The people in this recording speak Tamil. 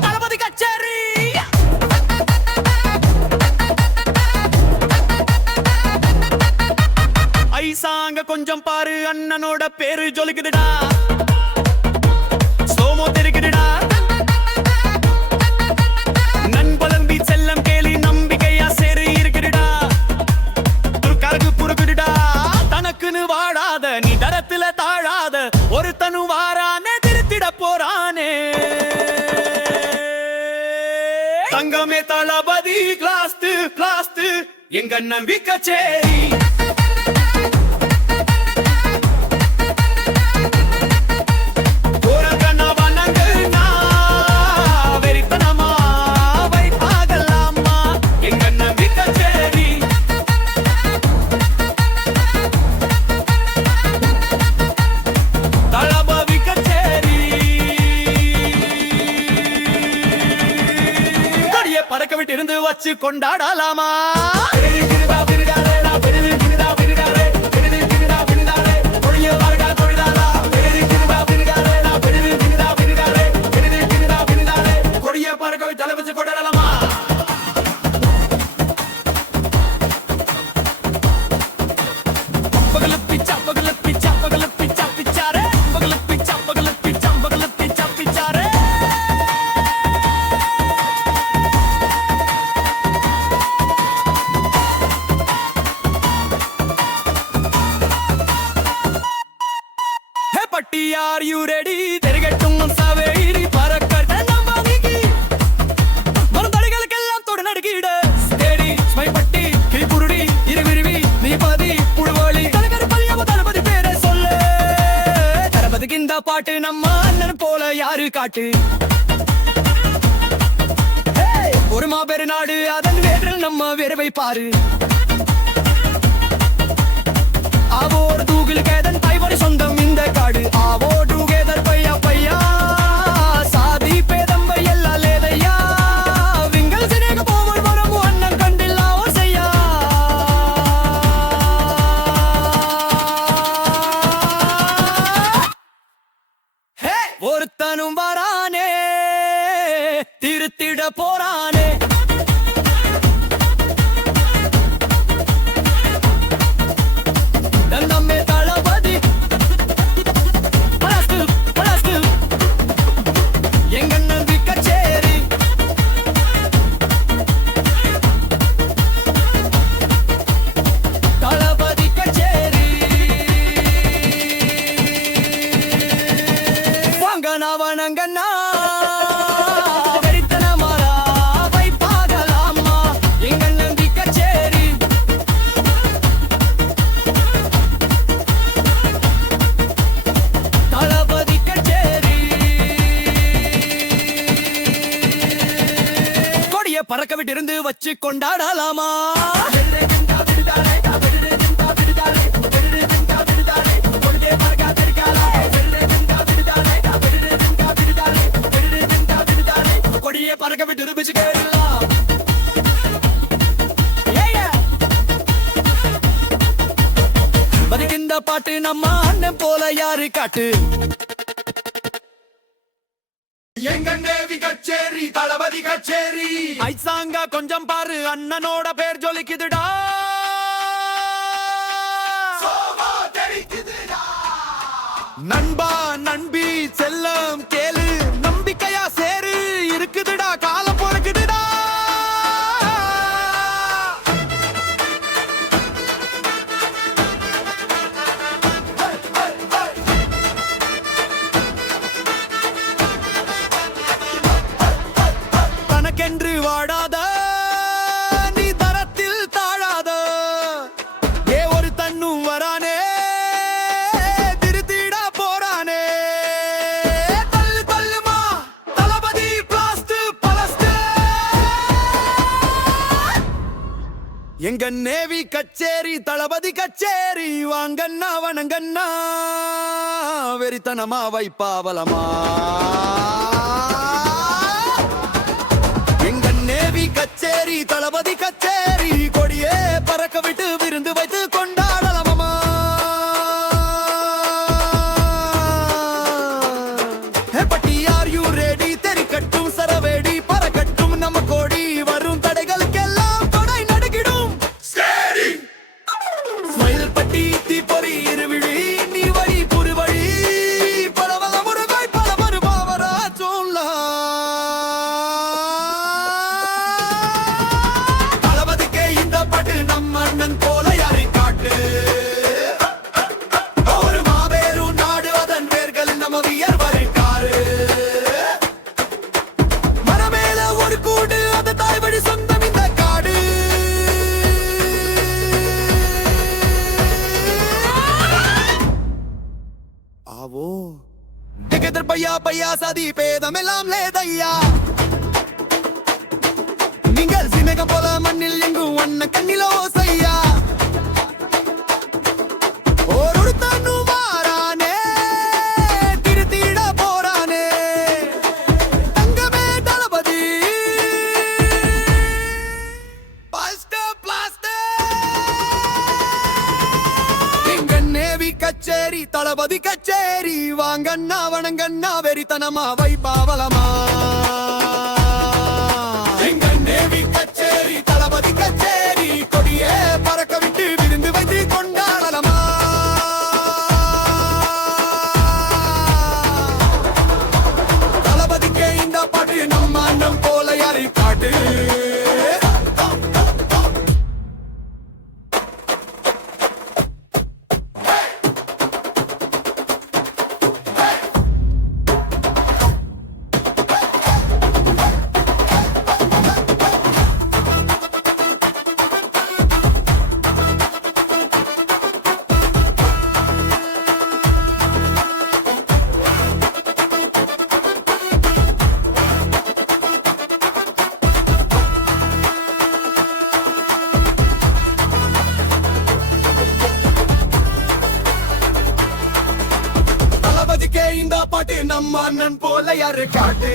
தளபதி கச்சேரி ஐசாங்க கொஞ்சம் பாரு அண்ணனோட பேரு ஜொலிக்குதுடா சோமோ தெரிக்குதுடா நண்பலம்பி செல்லம் கேலி நம்பிக்கையா சேரு இருக்குதுடா துர்காருக்கு புறக்குதுடா தனக்குன்னு வாழாத நீ தரத்துல தாழாத ஒரு தனு வாரானே திருத்திட போறானே தங்கமே தளபதி கிளாஸ்ட் எங்க நம்பிக்கை சேரி பறக்க விட்டு இருந்து வச்சு கொண்டாடலாமா கொடிய பறக்க விட்டு தலை வச்சு கொண்டாடலாமா பகல பிச்சா பிச்சாரே பகல பிச்சா பிச்சாரே Are you ready? தெருகட்டும் சாவேரி பறக்கட்ட நம்பாதிக்கு மரதடிகளுக்கெல்லாம் தொட நடுக்கிட ஸ்டேடி ஸ்மைபட்டி கிளிபுருடி இருவிருவி நீபாதி புழுவாளி தலைவர் பையவ தளபதி பேரை சொல்லு தளபதிக்கு இந்த பாட்டு நம்ம அண்ணன் போல யாரு காட்டு ஒரு மாபெரு நாடு அதன் வேற்றில் நம்ம விரைவை பாரு ஆவோர் தூகில் கேதன் தைவரி சொந்தம் இந்த காடு ஆவோ டுகெதர் பையா சாதி பேதம் எல்லா லேதையா விங்கல் சினேக போவர் வரும் அண்ணன் கண்டில்லா ஓர் செய்யா ஒருத்தனும் வரானே திருத்திட போறானே வணங்கண்ணா வெறித்தனமாரா வைப்பாகலாமா எங்க நம்பி கச்சேரி தளபதி கச்சேரி கொடிய பறக்க விட்டு இருந்து வச்சு கொண்டாடலாமா பறக்க விட்டு இருந்துச்சு கேட்கலாம் பதிக்கின்ற பாட்டு நம்ம அண்ணன் போல யாரு காட்டு எங்க நேவி கச்சேரி தளபதி கச்சேரி ஐசாங்க கொஞ்சம் பாரு அண்ணனோட பேர் ஜொலிக்குதுடா நண்பா நண்பி செல்லம் கேளு நம்பிக்கையா சேரு இருக்குதுடா காலம் பொறுக்குதுடா தனக்கென்று வாடாத நீ தரத்தில் தாழாத ஏ ஒரு தன்னும் வரானே எங்க நேவி கச்சேரி தளபதி கச்சேரி வாங்கண்ணா வணங்கண்ணா வெறித்தனமா வைப்பாவலமா எங்க நேவி கச்சேரி தளபதி கச்சேரி கொடியே பறக்க விட்டு விருந்து வைத்து கொண்டாடலாமா பையா சதி பேதம் எல்லாம் லேதையா நீங்கள் சினகம் போல மண்ணில் எங்கும் வண்ண கண்ணிலோ செய்யா ஒரு தன்னு மாறானே திருத்திட போறானே தங்கமே தளபதி எங்க நேவி கச்சேரி தளபதி கச்சேரி வாங்கண்ணா வணங்கண்ணா வெறித்தனமா வைபாவலமா எங்க நேவி கச்சேரி தளபதி கச்சேரி கொடியே பறக்க விட்டு விருந்து வைத்து கொண்டாடலமா தளபதிக்கே இந்த பாட்டு நம்ம அண்ணன் போல யாரை காட்டு தளபதிக்கே இந்த பாட்டு நம்ம அண்ணன் போல யாரு காட்டு